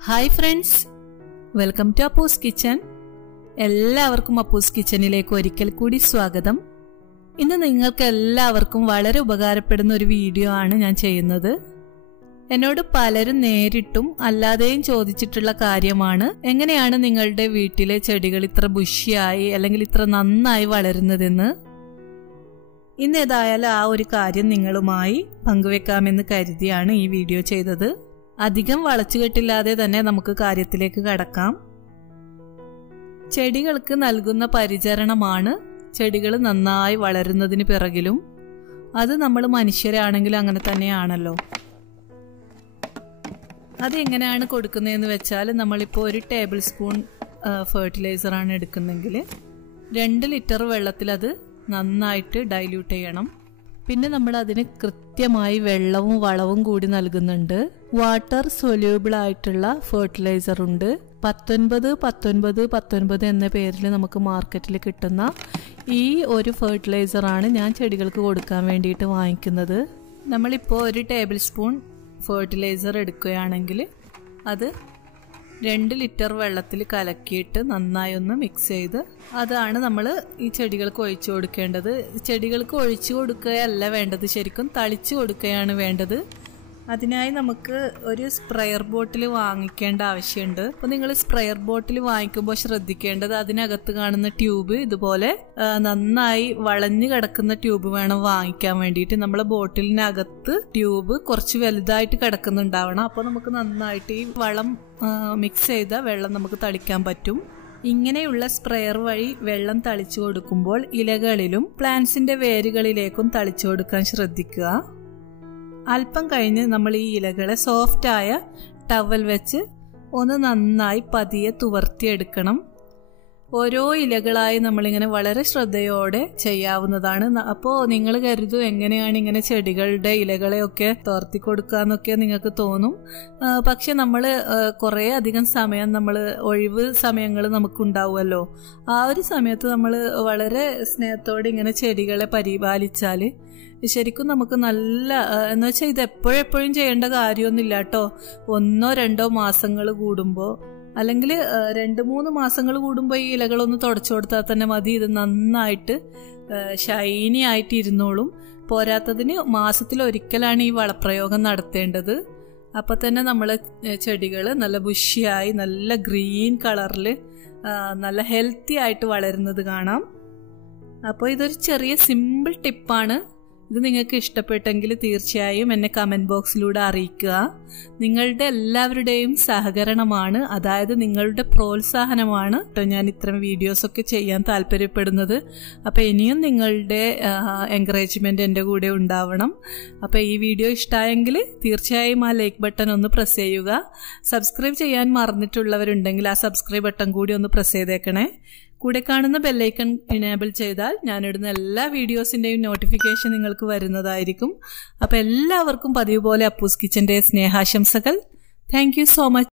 Hi friends, welcome to Appoos kitchen. എല്ലാവർക്കും അപ്പൂസ് കിച്ചനിലേക്ക് ഒരിക്കൽ കൂടി സ്വാഗതം. ഇന്ന് നിങ്ങൾക്ക് എല്ലാവർക്കും വളരെ ഉപകാരപ്പെടുന്ന ഒരു വീഡിയോ ആണ് ഞാൻ ചെയ്യുന്നത്. എന്നോട് പലരും നേരിട്ടും അല്ലാതെയും ചോദിച്ചിട്ടുള്ള കാര്യമാണ്, എങ്ങനെയാണ് നിങ്ങളുടെ വീട്ടിലെ ചെടികൾ ഇത്ര ബുഷിയായി അല്ലെങ്കിൽ ഇത്ര നന്നായി വളരുന്നതെന്ന്. ഇന്ന് ഏതായാലും ആ ഒരു കാര്യം നിങ്ങളുമായി പങ്കുവെക്കാമെന്ന് കരുതിയാണ് ഈ വീഡിയോ ചെയ്തത്. അധികം വളച്ചുകെട്ടില്ലാതെ തന്നെ നമുക്ക് കാര്യത്തിലേക്ക് കടക്കാം. ചെടികൾക്ക് നൽകുന്ന പരിചരണമാണ് ചെടികൾ നന്നായി വളരുന്നതിന് പിറകിലും. അത് നമ്മൾ മനുഷ്യരാണെങ്കിലും അങ്ങനെ തന്നെയാണല്ലോ. അതെങ്ങനെയാണ് കൊടുക്കുന്നതെന്ന് വെച്ചാൽ, നമ്മളിപ്പോൾ ഒരു ടേബിൾ സ്പൂൺ ഫെർട്ടിലൈസറാണ് എടുക്കുന്നെങ്കിൽ 2 ലിറ്റർ വെള്ളത്തിൽ അത് നന്നായിട്ട് ഡൈല്യൂട്ട് ചെയ്യണം. പിന്നെ നമ്മൾ അതിന് കൃത്യമായി വെള്ളവും വളവും കൂടി നൽകുന്നുണ്ട്. വാട്ടർ സൊല്യൂബിൾ ആയിട്ടുള്ള ഫെർട്ടിലൈസർ ഉണ്ട്. 19 എന്ന പേരിൽ നമുക്ക് മാർക്കറ്റിൽ കിട്ടുന്ന ഈ ഒരു ഫെർട്ടിലൈസറാണ് ഞാൻ ചെടികൾക്ക് കൊടുക്കാൻ വേണ്ടിയിട്ട് വാങ്ങിക്കുന്നത്. നമ്മളിപ്പോൾ ഒരു ടേബിൾ സ്പൂൺ ഫെർട്ടിലൈസർ എടുക്കുകയാണെങ്കിൽ അത് 2 ലിറ്റർ വെള്ളത്തിൽ കലക്കിയിട്ട് നന്നായി ഒന്ന് മിക്സ് ചെയ്ത് അതാണ് നമ്മൾ ഈ ചെടികൾക്ക് ഒഴിച്ചു കൊടുക്കേണ്ടത്. ചെടികൾക്ക് ഒഴിച്ചു കൊടുക്കുകയല്ല വേണ്ടത്, ശരിക്കും തളിച്ചു കൊടുക്കുകയാണ് വേണ്ടത്. അതിനായി നമുക്ക് ഒരു സ്പ്രെയർ ബോട്ടിൽ വാങ്ങിക്കേണ്ട ആവശ്യമുണ്ട്. അപ്പോൾ നിങ്ങൾ സ്പ്രെയർ ബോട്ടിൽ വാങ്ങിക്കുമ്പോൾ ശ്രദ്ധിക്കേണ്ടത്, അതിനകത്ത് കാണുന്ന ട്യൂബ് ഇതുപോലെ നന്നായി വളഞ്ഞു കിടക്കുന്ന ട്യൂബ് വേണം വാങ്ങിക്കാൻ വേണ്ടിയിട്ട്. നമ്മളെ ബോട്ടിലിനകത്ത് ട്യൂബ് കുറച്ച് വലുതായിട്ട് കിടക്കുന്നുണ്ടാവണം. അപ്പോൾ നമുക്ക് നന്നായിട്ട് ഈ വളം മിക്സ് ചെയ്ത വെള്ളം നമുക്ക് തളിക്കാൻ പറ്റും. ഇങ്ങനെയുള്ള സ്പ്രെയർ വഴി വെള്ളം തളിച്ചു കൊടുക്കുമ്പോൾ ഇലകളിലും പ്ലാന്റ്സിന്റെ വേരുകളിലേക്കും തളിച്ചു കൊടുക്കാൻ ശ്രദ്ധിക്കുക. അല്പം കഴിഞ്ഞ് നമ്മൾ ഈ ഇലകളെ സോഫ്റ്റായ ടവൽ വെച്ച് ഒന്ന് നന്നായി പതിയെ തുവർത്തിയെടുക്കണം. ഓരോ ഇലകളായി നമ്മളിങ്ങനെ വളരെ ശ്രദ്ധയോടെ ചെയ്യാവുന്നതാണ്. അപ്പോൾ നിങ്ങൾ കരുതും എങ്ങനെയാണ് ഇങ്ങനെ ചെടികളുടെ ഇലകളെയൊക്കെ തോർത്തി കൊടുക്കാന്നൊക്കെ നിങ്ങൾക്ക് തോന്നും. പക്ഷെ നമ്മൾ കുറേ അധികം സമയം ഒഴിവ് സമയങ്ങൾ നമുക്കുണ്ടാവുമല്ലോ. ആ ഒരു സമയത്ത് നമ്മൾ വളരെ സ്നേഹത്തോടെ ഇങ്ങനെ ചെടികളെ പരിപാലിച്ചാൽ ശരിക്കും നമുക്ക് നല്ല എന്ന് വെച്ചാൽ ഇത് എപ്പോഴെപ്പോഴും ചെയ്യേണ്ട കാര്യമൊന്നുമില്ല കേട്ടോ. 1-2 മാസങ്ങൾ കൂടുമ്പോൾ അല്ലെങ്കിൽ 2-3 മാസങ്ങൾ കൂടുമ്പോൾ ഈ ഇലകളൊന്ന് തുടച്ചു കൊടുത്താൽ തന്നെ മതി. ഇത് നന്നായിട്ട് ഷൈനി ആയിട്ട് ഇരുന്നോളും. പോരാത്തതിന് മാസത്തിലൊരിക്കലാണ് ഈ വളപ്രയോഗം നടത്തേണ്ടത്. അപ്പം തന്നെ നമ്മളെ ചെടികൾ നല്ല ബുഷിയായി നല്ല ഗ്രീൻ കളറിൽ നല്ല ഹെൽത്തി ആയിട്ട് വളരുന്നത് കാണാം. അപ്പോൾ ഇതൊരു ചെറിയ സിമ്പിൾ ടിപ്പാണ്. ഇത് നിങ്ങൾക്ക് ഇഷ്ടപ്പെട്ടെങ്കിൽ തീർച്ചയായും എന്നെ കമൻറ്റ് ബോക്സിലൂടെ അറിയിക്കുക. നിങ്ങളുടെ എല്ലാവരുടെയും സഹകരണമാണ്, അതായത് നിങ്ങളുടെ പ്രോത്സാഹനമാണ് ഞാൻ ഇത്തരം വീഡിയോസൊക്കെ ചെയ്യാൻ താല്പര്യപ്പെടുന്നത്. അപ്പോൾ ഇനിയും നിങ്ങളുടെ എൻകറേജ്മെൻറ്റ് എൻ്റെ കൂടെ ഉണ്ടാവണം. അപ്പോൾ ഈ വീഡിയോ ഇഷ്ടമായെങ്കിൽ തീർച്ചയായും ആ ലൈക്ക് ബട്ടൺ ഒന്ന് പ്രസ് ചെയ്യുക. സബ്സ്ക്രൈബ് ചെയ്യാൻ മറന്നിട്ടുള്ളവരുണ്ടെങ്കിൽ ആ സബ്സ്ക്രൈബ് ബട്ടൺ കൂടി ഒന്ന് പ്രസ് ചെയ്തേക്കണേ. കൂടെ കാണുന്ന ബെല്ലൈക്കൺ എനേബിൾ ചെയ്താൽ ഞാനിടുന്ന എല്ലാ വീഡിയോസിൻ്റെയും നോട്ടിഫിക്കേഷൻ നിങ്ങൾക്ക് വരുന്നതായിരിക്കും. അപ്പോൾ എല്ലാവർക്കും പതിവ് പോലെ അപ്പൂസ് കിച്ചൻ്റെ സ്നേഹാശംസകൾ. Thank you so much.